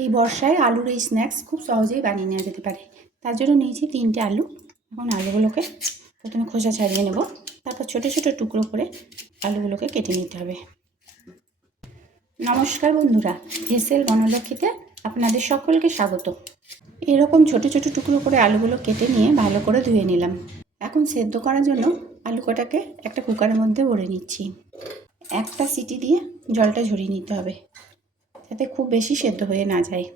এই বর্ষায় আলুর এই স্ন্যাক্স খুব সহজেই বানিয়ে নেওয়া যেতে পারে। তার জন্য নিয়েছি 3টে আলু। এখন আলুগুলোকে প্রথমে খোসা ছাড়িয়ে নেব, তারপর ছোট ছোট টুকরো করে আলুগুলোকে কেটে নিতে হবে। নমস্কার বন্ধুরা, হেসেল বনলক্ষ্মীতে আপনাদের সকলকে স্বাগত। এরকম ছোট ছোট টুকরো করে আলুগুলো কেটে নিয়ে ভালো করে ধুয়ে নিলাম। এখন সেদ্ধ করার জন্য আলু কটাকে একটা কুকারের মধ্যে ভরে নিচ্ছি। একটা সিটি দিয়ে জলটা ঝরিয়ে নিতে হবে, যাতে খুব বেশি সেদ্ধ হয়ে না যায়।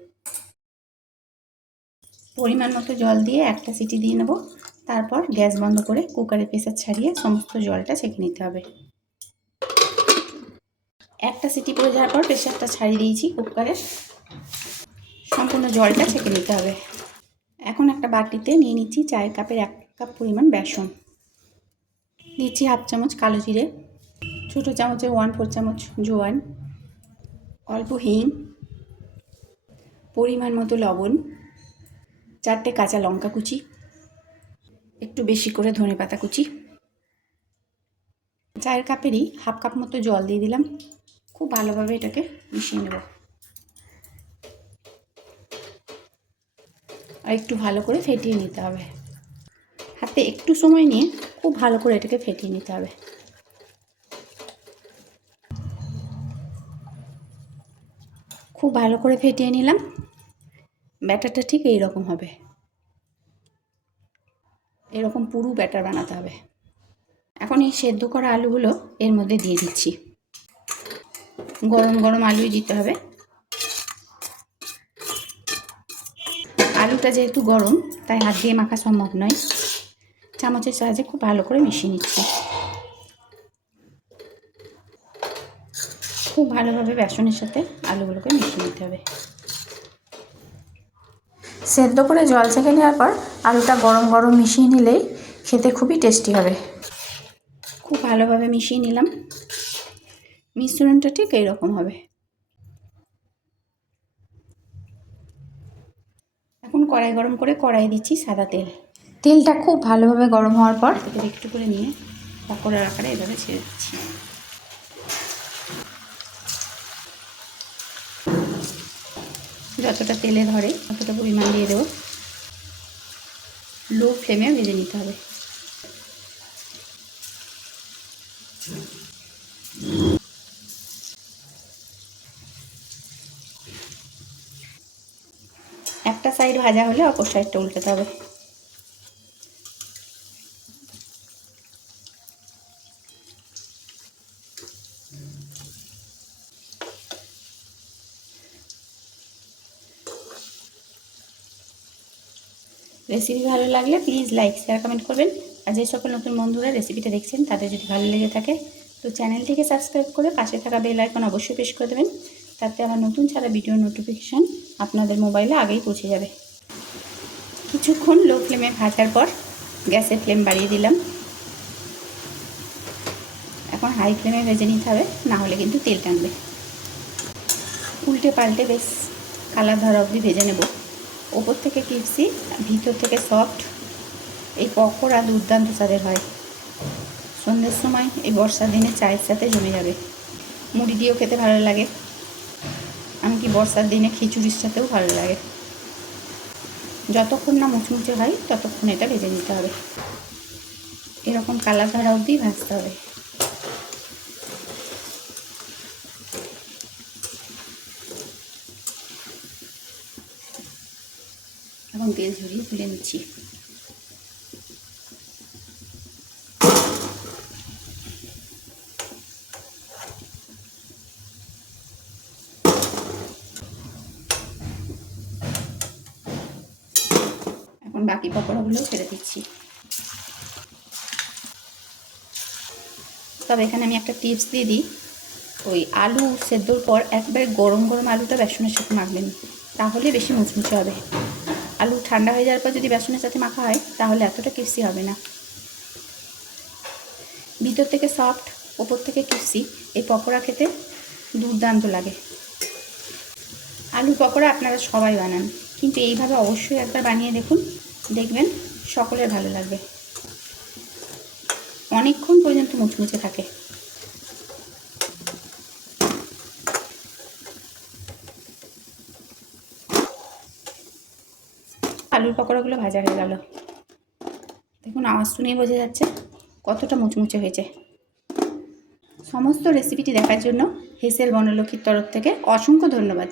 পরিমাণ মতো জল দিয়ে একটা সিটি দিয়ে নেব, তারপর গ্যাস বন্ধ করে কুকারের প্রেসার ছাড়িয়ে সমস্ত জলটা ছেঁকে নিতে হবে। একটা সিটি পড়ে যাওয়ার পর প্রেসারটা ছাড়িয়ে দিয়েছি কুকারের, সম্পূর্ণ জলটা ছেঁকে নিতে হবে। এখন একটা বাটিতে নিয়ে নিচ্ছি চায়ের কাপের 1 কাপ পরিমাণ বেসন, দিচ্ছি 1/2 চামচ কালো জিরে, ছোটো চামচে 1/4 চামচ জোয়ান, অল্প হিং, পরিমাণ মতো লবণ, 4টে কাঁচা লঙ্কা কুচি, একটু বেশি করে ধনেপাতা কুচি। চায়ের কাপেরই 1/2 কাপ মতো জল দিয়ে দিলাম। খুব ভালোভাবে এটাকে মিশিয়ে নেব, আর একটু ভালো করে ফেটিয়ে নিতে হবে। হাতে একটু সময় নিয়ে খুব ভালো করে এটাকে ফেটিয়ে নিতে হবে। খুব ভালো করে ফেটিয়ে নিলাম। ব্যাটারটা ঠিক এই রকম হবে, এরকম পুরো ব্যাটার বানাতে হবে। এখন এই সেদ্ধ করা আলুগুলো এর মধ্যে দিয়ে দিচ্ছি। গরম গরম আলুই দিতে হবে। আলুটা যেহেতু গরম, তাই হাত দিয়ে মাখা সম্ভব নয়। চামচের সাহায্যে খুব ভালো করে মিশিয়ে নিচ্ছি। খুব ভালোভাবে বেসনের সাথে আলুগুলোকে মিশিয়ে নিতে হবে। সেদ্ধ করে জল ছেঁকে নেওয়ার পর আলুটা গরম গরম মিশিয়ে নিলেই খেতে খুবই টেস্টি হবে। খুব ভালোভাবে মিশিয়ে নিলাম। মিশ্রণটা ঠিক এইরকম হবে। এখন কড়াই গরম করে কড়াই দিচ্ছি সাদা তেল। তেলটা খুব ভালোভাবে গরম হওয়ার পর এবার একটু করে নিয়ে পকোড়ার আকারে এভাবে ছেড়ে দিচ্ছি। যতটা তেলে ধরে ততটা পরিমাণ দিয়ে দেবো। লো ফ্লেমে ভেজে নিতে হবে। একটা সাইড ভাজা হলে অপর সাইডটা উল্টাতে হবে। রেসিপি ভালো লাগলে প্লিজ লাইক শেয়ার কমেন্ট করবেন। আর যে সকল নতুন বন্ধুরা রেসিপিটা দেখছেন তাদের যদি ভালো লেগে থাকে তো চ্যানেলটিকে সাবস্ক্রাইব করে পাশে থাকা বেল আইকন অবশ্যই প্রেস করে দেবেন। তাতে আমার নতুন ছাড়া ভিডিও নোটিফিকেশান আপনাদের মোবাইলে আগেই পৌঁছে যাবে। কিছুক্ষণ লো ফ্লেমে ভাজার পর গ্যাসের ফ্লেম বাড়িয়ে দিলাম। এখন হাই ফ্লেমে ভেজে নিতে হবে, না হলে কিন্তু তেল টানবে। উল্টে পাল্টে বেশ কালার ধরা অবধি ভেজে নেব। ওপর থেকে ক্রিসপি, ভিতর থেকে সফট। এই পকোড়া দুর্দান্ত স্বাদের হয়। সন্ধ্যের সময় এই বর্ষার দিনে চায়ের সাথে জমে যাবে। মুড়ি দিয়েও খেতে ভালো লাগে, এমনকি বর্ষার দিনে খিচুড়ির সাথেও ভালো লাগে। যতক্ষণ না মুচমুচে হয় ততক্ষণ এটা ভেজে নিতে হবে। এরকম কালার ধরা অবধি ভাজতে হবে। এখন তেল ঝরিয়ে তুলে নিচ্ছি। এখন বাকি পকোড়াগুলো ছেড়ে দিচ্ছি। তবে এখানে আমি একটা টিপস দিয়ে দিই, ওই আলু সেদ্ধর পর একবারে গরম গরম আলুটা বেসনের সাথে মাখবেন, তাহলে বেশি মুচমুচে হবে। আলু ঠান্ডা হয়ে যাওয়ার পর যদি বেসনের সাথে মাখা হয় তাহলে এতটা ক্রিসপি হবে না। ভিতর থেকে সফট, ওপর থেকে ক্রিসপি, এই পকোড়া খেতে দুর্দান্ত লাগে। আলু পকোড়া আপনারা সবাই বানান, কিন্তু এইভাবে অবশ্যই একবার বানিয়ে দেখুন, দেখবেন সকলের ভালো লাগবে। অনেকক্ষণ পর্যন্ত মুচমুচে থাকে। আলুর পকোড়াগুলো ভাজা হয়ে গেল। দেখুন আওয়াজ শুনেই বোঝা যাচ্ছে কতটা মুচমুচে হয়েছে। সমস্ত রেসিপিটি দেখার জন্য হেসেল বনলক্ষ্মীর তরফ থেকে অসংখ্য ধন্যবাদ।